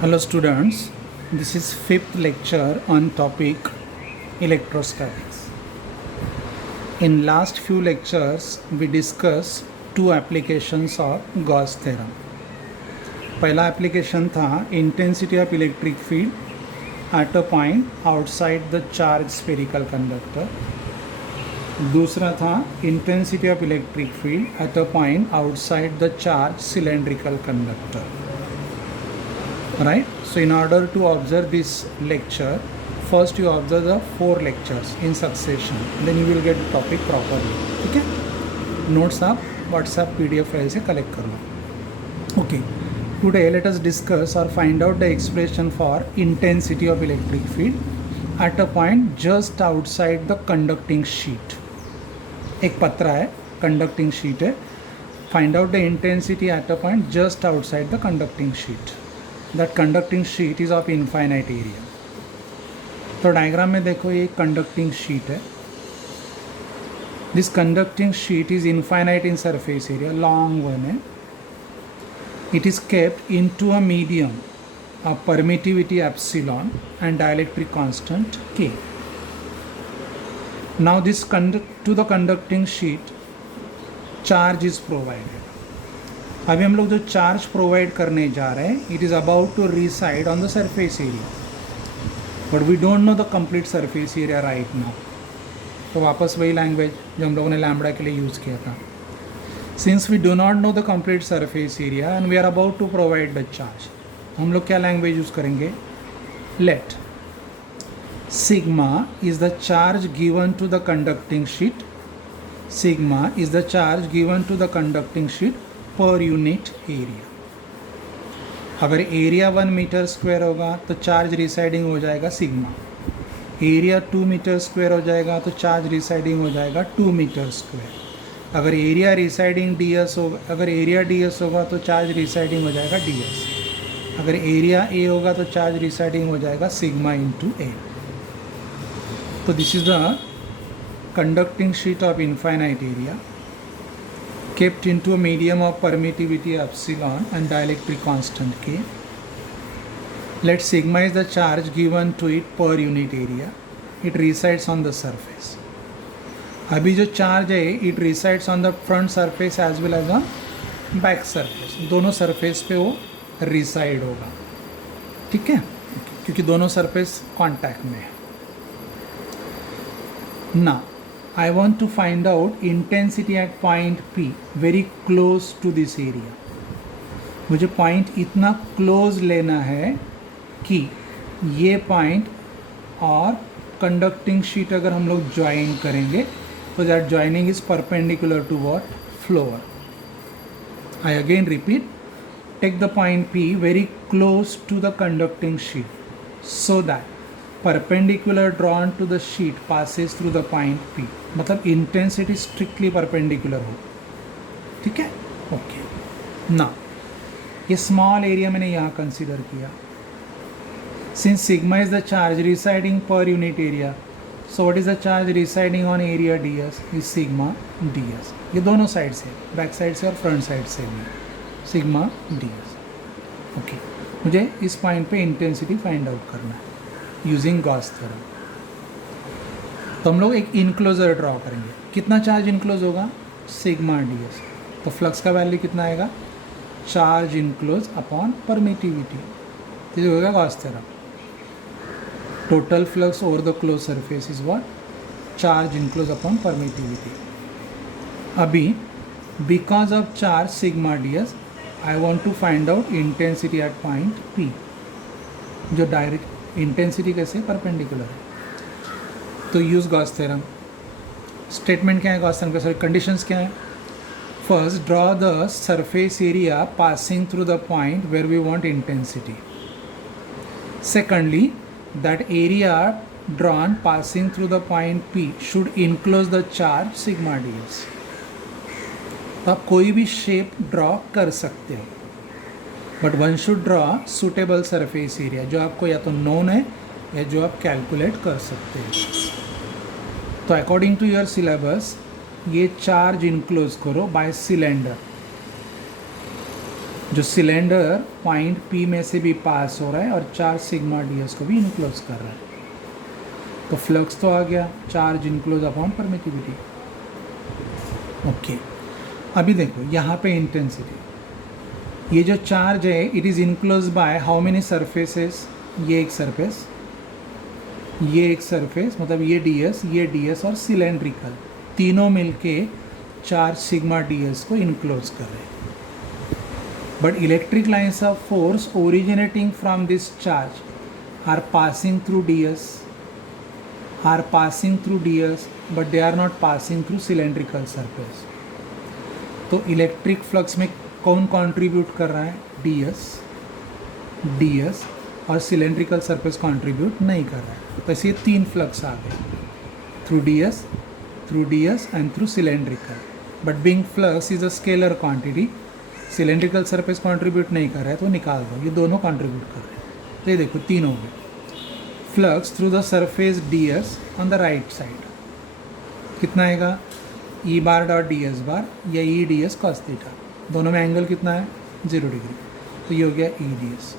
Hello students, this is fifth lecture on topic electrostatics. In last few lectures we discussed two applications of Gauss theorem. पहला application था intensity of electric field at a point outside the charged spherical conductor. दूसरा था intensity of electric field at a point outside the charged cylindrical conductor. Right, so in order to observe this lecture, first you observe the 4 lectures in succession, then you will get the topic properly. ठीक है, notes आप WhatsApp PDF file से collect कर लो. Okay, today let us discuss or find out the expression for intensity of electric field at a point just outside the conducting sheet. एक पत्रा है, conducting sheet है, find out the intensity at a point just outside the conducting sheet. That conducting sheet is of infinite area. तो diagram में देखो ये conducting sheet है. This conducting sheet is infinite in surface area, long one है. It is kept into a medium of permittivity epsilon and dielectric constant के. Now this to the conducting sheet charge is provided. अभी हम लोग जो charge provide करने जा रहे हैं, it is about to reside on the surface area, but we don't know the complete surface area right now. तो वापस वही लैंग्वेज जो हम लोगों ने लैम्बडा के लिए यूज़ किया था. Since we do not know the complete surface area and we are about to provide the charge, हम लोग क्या लैंग्वेज यूज़ करेंगे? Let sigma is the charge given to the conducting sheet. Sigma is the charge given to the conducting sheet per unit area. अगर area 1 meter square होगा तो charge residing हो जाएगा sigma. Area 2 metre square हो जाएगा तो charge residing हो जाएगा 2 मीटर स्क्वायर. अगर एरिया रिसाइडिंग ds होगा, अगर एरिया ds होगा तो चार्ज रिसाइडिंग हो जाएगा ds. अगर एरिया a होगा तो चार्ज रिसाइडिंग हो जाएगा सिग्मा इंटू a. तो this is the conducting sheet of infinite area kept into a medium of permittivity epsilon and dielectric constant K. Let sigma is the charge given to it per unit area. It resides on the surface. अभी जो charge है it resides on the front surface as well as on back surface. दोनों surface पे वो reside होगा. ठीक है, क्योंकि दोनों surface contact में है. Now I want to find out intensity at point P very close to this area. मुझे पॉइंट इतना क्लोज लेना है कि ये पॉइंट और कंडक्टिंग शीट अगर हम लोग ज्वाइन करेंगे तो that joining is perpendicular to what? Floor. I again repeat, take the point P very close to the conducting sheet so that perpendicular drawn to the sheet passes through the point P. मतलब intensity strictly perpendicular हो. ठीक है, okay. ना ये small area मैंने यहाँ consider किया. Since sigma is the charge residing पर unit area, so what is the charge residing on area ds is sigma ds. ये दोनों साइड से, बैक साइड से और फ्रंट साइड से भी सिग्मा ds. ओके, मुझे इस पॉइंट पे इंटेंसिटी फाइंड आउट करना है यूजिंग गॉस थ्योरम. तो हम लोग एक इनक्लोजर ड्रॉ करेंगे. कितना चार्ज इनक्लोज होगा? Sigma ds. तो फ्लक्स का वैल्यू कितना आएगा? Charge enclose upon permittivity. ये होगा Gauss theorem. Total flux over the close surface is what? Charge enclose upon permittivity. अभी because of charge sigma ds I want to find out intensity at point P. जो direct intensity कैसे? Perpendicular है. तो use Gauss theorem. Statement क्या है Gauss theorem का? Sorry, conditions क्या है? First, draw the surface area passing through the point where we want intensity. Secondly, that area drawn passing through the point P should enclose the charge sigma ds. तो आप कोई भी shape draw कर सकते हो, but one should draw suitable surface area जो आपको या तो नोन है या जो आप कैलकुलेट कर सकते हैं. तो अकॉर्डिंग टू योर सिलेबस ये चार्ज इनक्लोज करो बाय सिलेंडर. जो सिलेंडर पॉइंट P में से भी पास हो रहा है और चार्ज सिग्मा ds को भी इनक्लोज कर रहा है। तो फ्लक्स तो आ गया, charge enclose upon permittivity. Okay, अभी देखो यहाँ पे इंटेंसिटी, ये जो चार्ज है it is enclose by how many surfaces, ये एक सरफेस, ये एक सरफेस, मतलब ये ds और सिलेंड्रिकल, तीनों मिलके चार्ज सिग्मा ds को इनक्लोज कर रहे हैं। But electric lines of force originating from this charge are passing through ds, but they are not passing through cylindrical surface. तो इलेक्ट्रिक फ्लक्स में कौन कंट्रीब्यूट कर रहा है? ds और सिलेंड्रिकल सरफेस कंट्रीब्यूट नहीं कर रहा है। तो ऐसे 3 फ्लक्स आ गए, through ds and through cylindrical. But being flux is a scalar quantity, cylindrical surface contribute नहीं कर रहा है तो निकाल दो, ये दोनों कंट्रीब्यूट कर रहे हैं। तो ये देखो 3 हो गए। Flux through the surface ds on the right side कितना आएगा? E बार डॉट ds बार या E ds cos थीटा, दोनों में एंगल कितना है? 0 डिग्री, तो ये हो गया E ds।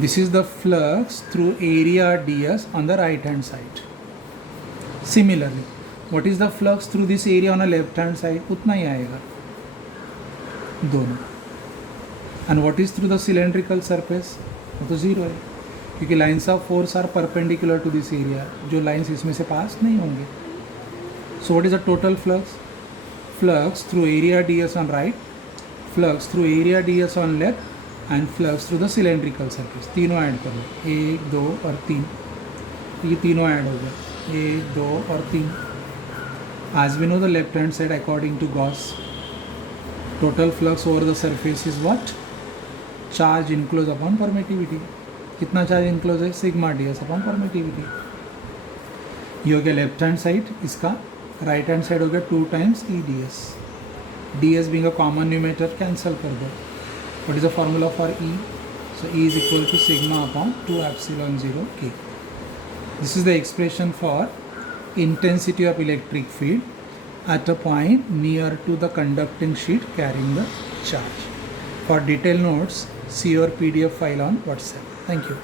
This is the flux through area ds on the right hand side. Similarly what is the flux through this area on the left hand side? उतना ही आएगा दोनों। And what is through the cylindrical surface? वो तो 0 है, क्योंकि lines of force are perpendicular to this area, जो lines इसमें से पास नहीं होंगे। So what is the total flux? Flux through area ds on right, flux through area ds on left and flux through the cylindrical surface. तीनों add कर लो, 1 2 और 3, ये तीनों ऐड हो गए, 1 2 और 3। As we know the left hand side according to Gauss, total flux over the surface is what? Charge enclosed upon permittivity। कितना charge enclose है? Sigma ds upon permittivity. ये हो गया लेफ्ट हैंड साइड, इसका right hand side हो गया 2 times E ds। ds being a common numerator cancel कर दो। What is the formula for E? So E is equal to sigma upon 2 epsilon 0 k। This is the expression for intensity of electric field at a point near to the conducting sheet carrying the charge. For detailed notes, see your PDF file on WhatsApp. Thank you.